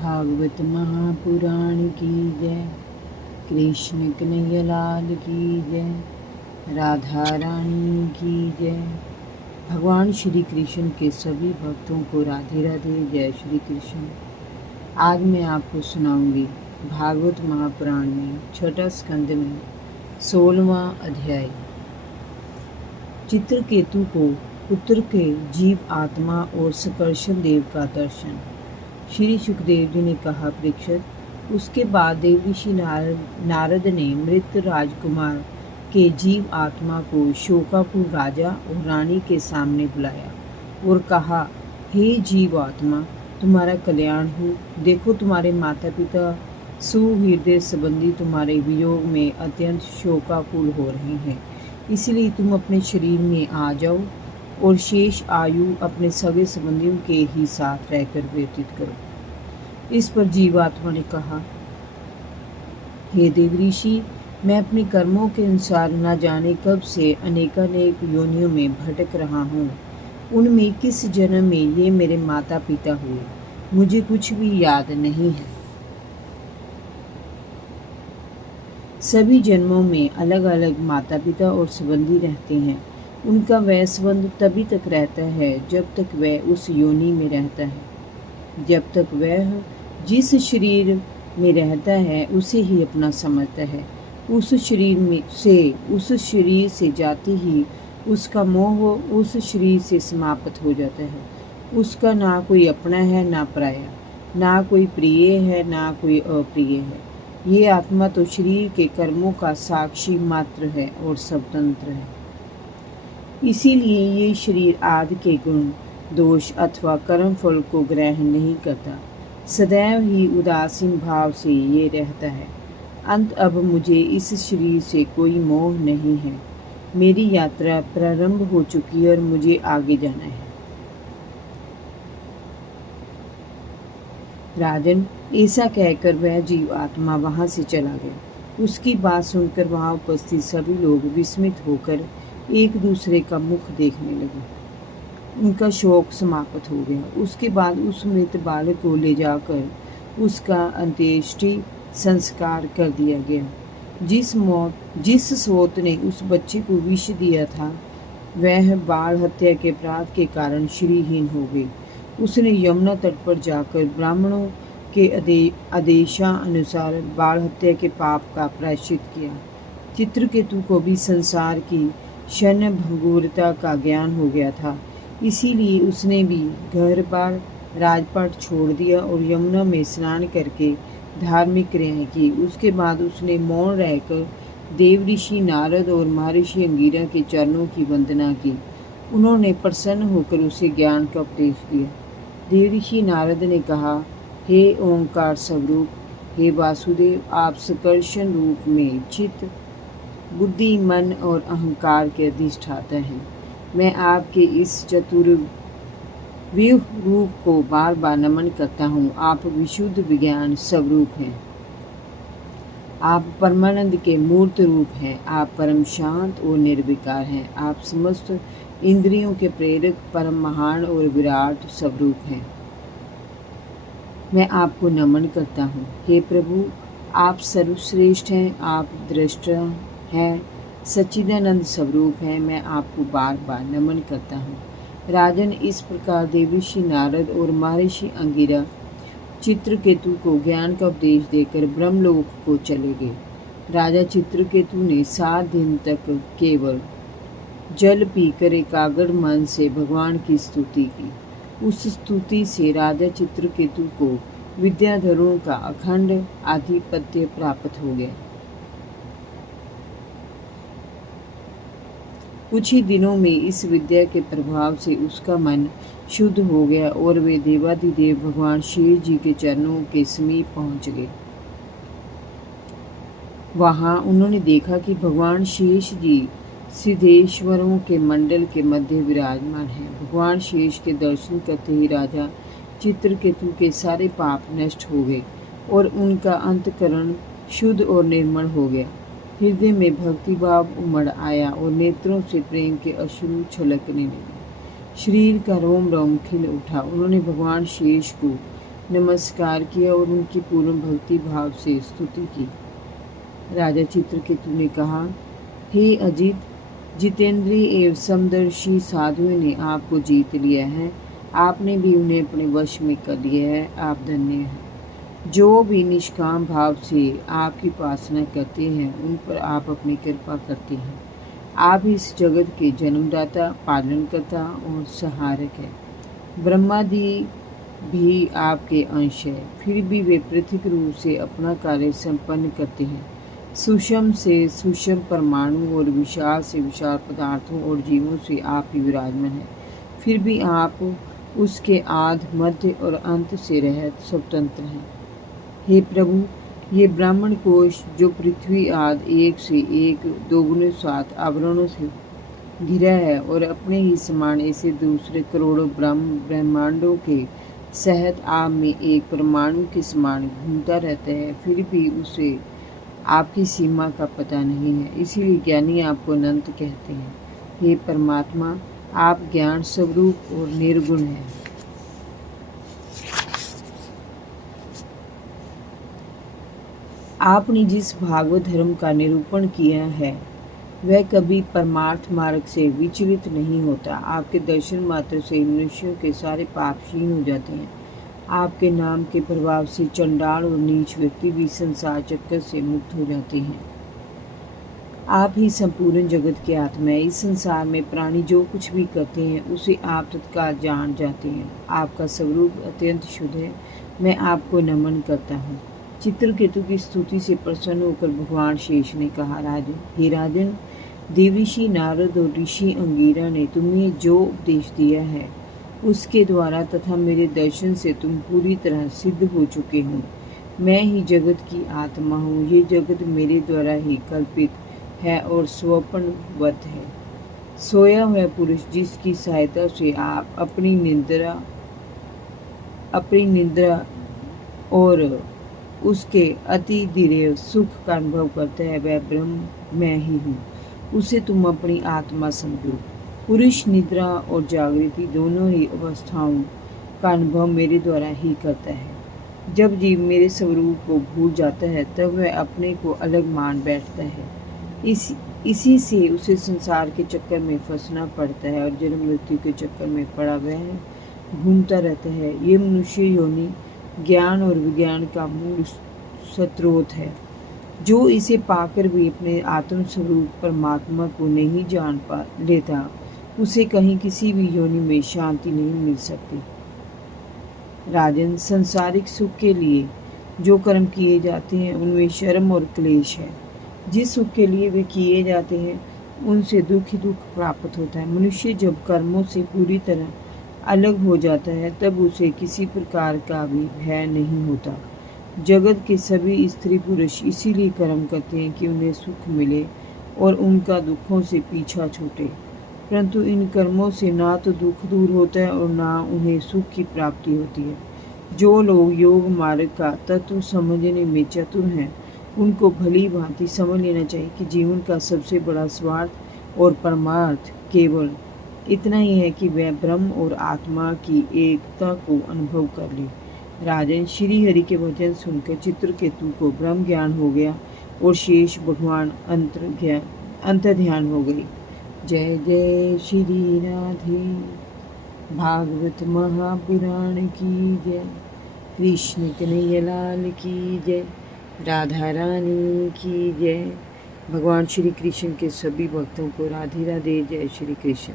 भागवत महापुराण की जय। कृष्ण कन्हैया लाल की जय। राधा रानी की जय। भगवान श्री कृष्ण के सभी भक्तों को राधे राधे, जय श्री कृष्ण। आज मैं आपको सुनाऊंगी भागवत महापुराण में छठा स्कंद में 16वां अध्याय। चित्रकेतु को पुत्र के जीव आत्मा और सकर्षण देव का दर्शन। श्री सुखदेव जी ने कहा, परीक्षित, उसके बाद देवऋषि नारद ने मृत राजकुमार के जीव आत्मा को शोकाकुल राजा और रानी के सामने बुलाया और कहा, हे जीव आत्मा, तुम्हारा कल्याण हो। देखो, तुम्हारे माता पिता सुहृदय संबंधी तुम्हारे वियोग में अत्यंत शोकाकुल हो रहे हैं, इसलिए तुम अपने शरीर में आ जाओ और शेष आयु अपने सगे संबंधियों के ही साथ रहकर व्यतीत करो। इस पर जीवात्मा ने कहा, हे देवऋषि, मैं अपने कर्मों के अनुसार न जाने कब से अनेकानेक योनियों में भटक रहा हूँ। उनमें किस जन्म में ये मेरे माता पिता हुए, मुझे कुछ भी याद नहीं है। सभी जन्मों में अलग अलग माता पिता और संबंधी रहते हैं। उनका वह संबंध तभी तक रहता है जब तक वह उस योनि में रहता है। जब तक वह जिस शरीर में रहता है उसे ही अपना समझता है, उस शरीर से जाते ही उसका मोह उस शरीर से समाप्त हो जाता है। उसका ना कोई अपना है ना पराया, ना कोई प्रिय है ना कोई अप्रिय है। ये आत्मा तो शरीर के कर्मों का साक्षी मात्र है और स्वतंत्र है। इसीलिए ये शरीर आदि के गुण दोष अथवा कर्म फल को ग्रहण नहीं करता, सदैव ही उदासीन भाव से ये रहता है। अंत अब मुझे इस शरीर से कोई मोह नहीं है। मेरी यात्रा प्रारंभ हो चुकी है और मुझे आगे जाना है। राजन, ऐसा कहकर वह जीव आत्मा वहां से चला गया। उसकी बात सुनकर वहां उपस्थित सभी लोग विस्मित होकर एक दूसरे का मुख देखने लगे। उनका शोक समाप्त हो गया। उसके बाद उस मृत बालक को ले जाकर उसका अंत्येष्टि संस्कार कर दिया गया। जिस स्रोत ने उस बच्चे को विष दिया था, वह बाल हत्या के अपराध के कारण श्रीहीन हो गई। उसने यमुना तट पर जाकर ब्राह्मणों के आदेशानुसार बाल हत्या के पाप का प्रायश्चित किया। चित्रकेतु को भी संसार की क्षण भंगुरता का ज्ञान हो गया था, इसीलिए उसने भी घर बार राजपाट छोड़ दिया और यमुना में स्नान करके धार्मिक क्रियाएं की। उसके बाद उसने मौन रहकर देवऋषि नारद और महर्षि अंगिरा के चरणों की वंदना की। उन्होंने प्रसन्न होकर उसे ज्ञान का उपदेश दिया। देवऋषि नारद ने कहा, हे ओंकार स्वरूप, हे वासुदेव, आप सकर्षण रूप में चित्त, बुद्धि, मन और अहंकार के अधिष्ठाता हैं। मैं आपके इस चतुर्व्यूह रूप को बार बार नमन करता हूँ। आप विशुद्ध विज्ञान स्वरूप हैं। आप परमानंद के मूर्त रूप हैं। आप परम शांत और निर्विकार हैं। आप समस्त इंद्रियों के प्रेरक, परम महान और विराट स्वरूप हैं। मैं आपको नमन करता हूँ। हे प्रभु, आप सर्वश्रेष्ठ हैं। आप दृष्टा हैं, सच्चिदानंद स्वरूप हैं। मैं आपको बार बार नमन करता हूँ। राजन, इस प्रकार देवऋषि नारद और महर्षि अंगिरा चित्रकेतु को ज्ञान का उपदेश देकर ब्रह्मलोक को चले गए। राजा चित्रकेतु ने 7 दिन तक केवल जल पीकर एकाग्र मन से भगवान की स्तुति की। उस स्तुति से राजा चित्रकेतु को विद्याधरों का अखंड आधिपत्य प्राप्त हो गया। कुछ ही दिनों में इस विद्या के प्रभाव से उसका मन शुद्ध हो गया और वे देवाधिदेव भगवान शेष जी के चरणों के समीप पहुंच गए। वहां उन्होंने देखा कि भगवान शेष जी सिद्धेश्वरों के मंडल के मध्य विराजमान हैं। भगवान शेष के दर्शन करते ही राजा चित्रकेतु के सारे पाप नष्ट हो गए और उनका अंतःकरण शुद्ध और निर्मल हो गया। हृदय में भक्तिभाव उमड़ आया और नेत्रों से प्रेम के अश्रु छलकने लगे। शरीर का रोम रोम खिल उठा। उन्होंने भगवान शेष को नमस्कार किया और उनकी पूर्ण भक्ति भाव से स्तुति की। राजा चित्रकेतु ने कहा, हे अजित, जितेंद्रिय एवं समदर्शी साधुओं ने आपको जीत लिया है। आपने भी उन्हें अपने वश में कर लिया है। आप धन्य हैं। जो भी निष्काम भाव से आपकी उपासना करते हैं उन पर आप अपनी कृपा करते हैं। आप इस जगत के जन्मदाता, पालनकर्ता और सहारक हैं। ब्रह्मादि भी आपके अंश है, फिर भी वे पृथक रूप से अपना कार्य संपन्न करते हैं। सूक्ष्म से सूक्ष्म परमाणु और विशाल से विशाल पदार्थों और जीवों से आप ही विराजमान हैं। फिर भी आप उसके आदि, मध्य और अंत से रहित स्वतंत्र हैं। हे प्रभु, ये ब्राह्मण कोश जो पृथ्वी आदि एक से एक दोगुने 7 आवरणों से घिरा है और अपने ही समान ऐसे दूसरे करोड़ों ब्रह्मांडों के सहत आप में एक परमाणु के समान घूमता रहता है, फिर भी उसे आपकी सीमा का पता नहीं है। इसीलिए ज्ञानी आपको अनंत कहते हैं। हे परमात्मा, आप ज्ञान स्वरूप और निर्गुण हैं। आपने जिस भागवत धर्म का निरूपण किया है वह कभी परमार्थ मार्ग से विचलित नहीं होता। आपके दर्शन मात्र से मनुष्यों के सारे पाप क्षीण हो जाते हैं। आपके नाम के प्रभाव से चंडाल और नीच व्यक्ति भी संसार चक्कर से मुक्त हो जाते हैं। आप ही संपूर्ण जगत के आत्मा है। इस संसार में प्राणी जो कुछ भी करते हैं उसे आप तत्काल जान जाते हैं। आपका स्वरूप अत्यंत शुद्ध है। मैं आपको नमन करता हूँ। चित्रकेतु की स्तुति से प्रसन्न होकर भगवान शेष ने कहा, राजन, हे राजन, देवऋषि नारद और ऋषि अंगीरा ने तुम्हें जो उपदेश दिया है उसके द्वारा तथा मेरे दर्शन से तुम पूरी तरह सिद्ध हो चुके हो। मैं ही जगत की आत्मा हूँ। ये जगत मेरे द्वारा ही कल्पित है और स्वप्नवत है। सोया हुआ पुरुष जिसकी सहायता से आप अपनी निद्रा और उसके अति धीरे सुख का अनुभव करता है, वह ब्रह्म मैं ही हूँ। उसे तुम अपनी आत्मा समझो। पुरुष निद्रा और जागृति दोनों ही अवस्थाओं का अनुभव मेरे द्वारा ही करता है। जब जीव मेरे स्वरूप को भूल जाता है तब वह अपने को अलग मान बैठता है। इसी से उसे संसार के चक्कर में फंसना पड़ता है और जन्म मृत्यु के चक्कर में पड़ा वह घूमता रहता है। ये मनुष्य योनि ज्ञान और विज्ञान का मूल स्रोत है। जो इसे पाकर भी अपने आत्म स्वरूप परमात्मा को नहीं जान लेता उसे कहीं किसी भी योनि में शांति नहीं मिल सकती। राजन, सांसारिक सुख के लिए जो कर्म किए जाते हैं उनमें शर्म और क्लेश है। जिस सुख के लिए वे किए जाते हैं उनसे दुख ही दुख प्राप्त होता है। मनुष्य जब कर्मों से पूरी तरह अलग हो जाता है तब उसे किसी प्रकार का भी भय नहीं होता। जगत के सभी स्त्री पुरुष इसीलिए कर्म करते हैं कि उन्हें सुख मिले और उनका दुखों से पीछा छूटे, परंतु इन कर्मों से ना तो दुख दूर होता है और ना उन्हें सुख की प्राप्ति होती है। जो लोग योग मार्ग का तत्व समझने में चतुर हैं उनको भली भांति समझ लेना चाहिए कि जीवन का सबसे बड़ा स्वार्थ और परमार्थ केवल इतना ही है कि वह ब्रह्म और आत्मा की एकता को अनुभव कर ले। राजन, श्री हरि के वचन सुनकर चित्रकेतु को ब्रह्म ज्ञान हो गया और शेष भगवान अंतर ध्यान हो गई। जय जय श्री राधे। भागवत महापुराण की जय। कृष्ण कन्हैया लाल की जय। राधा रानी की जय। भगवान श्री कृष्ण के सभी भक्तों को राधे राधे। जय श्री कृष्ण।